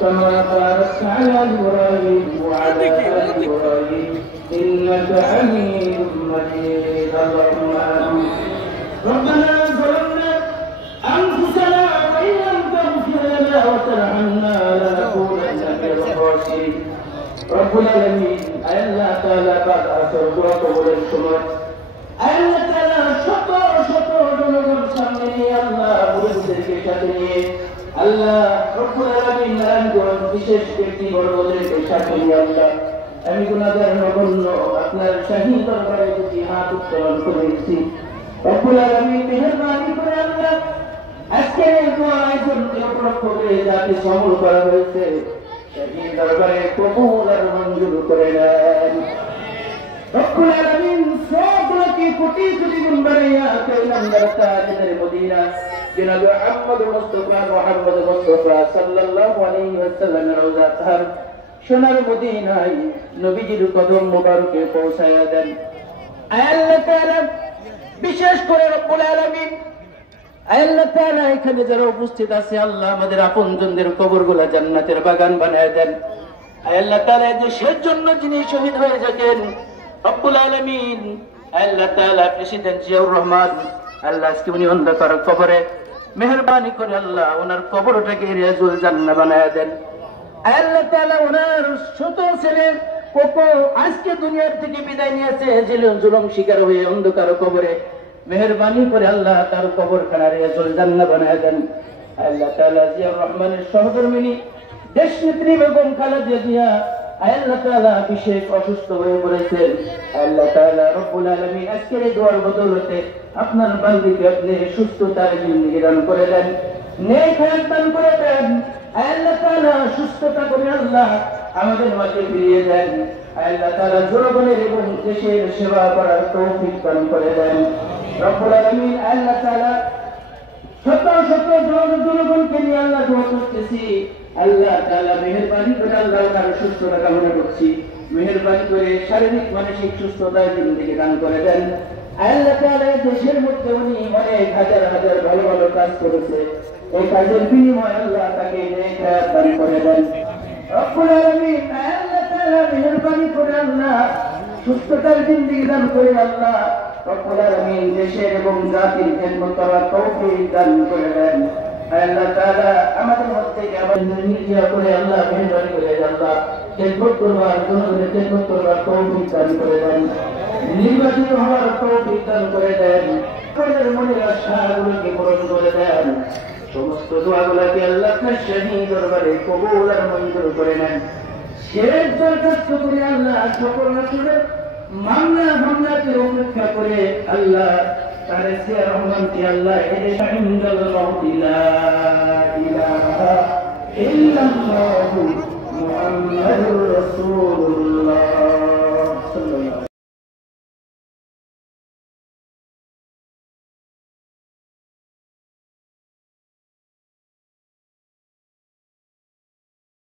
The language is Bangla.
كما باركت على إبراهيم وعلى آل إبراهيم إنك حميد مجيد. اللهم آمين. ربنا ظلمنا أنفسنا وإن لم تغفر لنا وترحمنا لنكونن من الخاسرين. رب العالمين আল্লাহ তাআলা পাক আসর দোয়া কবুলের সময় আল্লাহ তাআলা শত শত জনগণ সামনে নিয়ে আল্লাহ মুরিদদেরকে সাথে নিয়ে আল্লাহ রব্বুল আলামিন নারায়ণগঞ্জ বিশেষ ব্যক্তি বড়দেরকে সাথে নিয়ে আল্লাহ আমি গুনাহগার নগণ্য আপনার শাহী দরবারে দুটি হাত উত্তোলন করেছি। রব্বুল আলামিন মেহেরবানি করে আল্লাহ আজকে দোয়া আয়োজনকে উপলক্ষ করে যাকে সমল করা হয়েছে শাহী দরবারে কবুল আর মঞ্জুর করে নেন। রব্বুল আলামিন সবগুলোকে কোটি কোটি গুণ বাড়াইয়া পয়গম্বর তাজের মদিনা জনাব মুহাম্মদ মুস্তাফা সাল্লাল্লাহু আলাইহি ওয়াসাল্লামের রওজা তাহার সোনার মদিনায় নবীজির কদম মোবারকে পৌঁছায়া দেন। আল্লাহ তাআলা বিশেষ করে রব্বুল আলামিন আল্লাহ তাআলা এখানে যারা উপস্থিত আছে আল্লাহ আমাদের আপনজনদের কবরগুলো জান্নাতের বাগান বানায় দেন। আল্লাহ তাআলা দেশের জন্য যিনি শহীদ হয়ে যাবেন রব্বুল আলামিন আল্লাহ তাআলা প্রেসিডেন্ট জিয়াউর রহমান আল্লাহ আজকে উনি অন্ধকার কবরে মেহেরবানি করে আল্লাহ ওনার কবরটাকে রিয়াজুল জান্নাহ বানায় দেন। আল্লাহ তাআলা ওনার ছোট ছেলে কোকো আজকে দুনিয়ার থেকে বিদায় নিয়েছে জুলুম শিকার হয়ে অন্ধকার কবরে মেহেরবানি করে আল্লাহ তার কবরখানা রিয়াজুল জান্নাহ বানায় দেন। আল্লাহ তাআলা জিয়াউর রহমানের সহধর্মিণী দেশনেত্রী বেগম খালেদা জিয়া আল্লাহ তাআলা বিশেষ অসুস্থ হয়ে পড়েছেন। আল্লাহ তাআলা রব্বুল আলামিন আজকের এই দোয়ার বদৌলতে আপনার বান্দিকে আপনি সুস্থতার জিন্দেগি দান করে দেন, নেক হায়াত দান করে দেন। আল্লাহ তাআলা সুস্থতা করে আল্লাহ আমাদের মাঝে ফিরিয়ে দেন। আল্লাহ তাআলা জনগণের এবং দেশের সেবা করার তৌফিক দান করে দেন। রব্বুল আলামিন আল্লাহ তাআলা শত শত জনগণকে নিয়ে আল্লাহ দোয়া করতেছি। আল্লাহ তাআলা মেহেরবানি করে আল্লাহ তার সুস্থতা কামনা করছি, মেহেরবানি করে শারীরিক মানসিক সুস্থতার জিন্দেগি দান করে দেন। আল্লাহ তাআলা দেশের মধ্যে উনি অনেক হাজার হাজার ভালো ভালো কাজ করেছে, এই কাজের বিনিময়ে আল্লাহ তাকে নেক হায়াত দান করে দেন। রব্বুল আলামিন আল্লাহ তাআলা মেহেরবানি করে আল্লাহ সুস্থতার জিন্দেগি দান করে আল্লাহ রব্বুল আলামিন দেশের এবং জাতির খেদমত করার তৌফিক দান করে দেন। আল্লাহ তাআলা আমাদের মধ্যে আমাদের নির্মিত করে আল্লাহ মেহেরবানি করে আল্লাহ খেদমত করবার জনগণের খেদমত করবার তৌফিক দান করে দেন, নির্বাচিত হওয়ার তৌফিক দান করে দেন, আমাদের মনের আশাগুলোকে পূরণ করে দেন। সমস্ত দোয়াগুলোকে আল্লাহ আপনার শাহী দরবারে কবুল আর মঞ্জুর করে নেন। শেষ দরখাস্ত করে আল্লাহ সকল রাসূলের মামলাকে উপেক্ষা করে আল্লাহ তার জিয়া রহমানকে আল্লাহ এদেশে ইনদাল মাউতি লা ইলাহা ইল্লাল্লাহু মুহাম্মাদুর রাসূলুল্লাহ।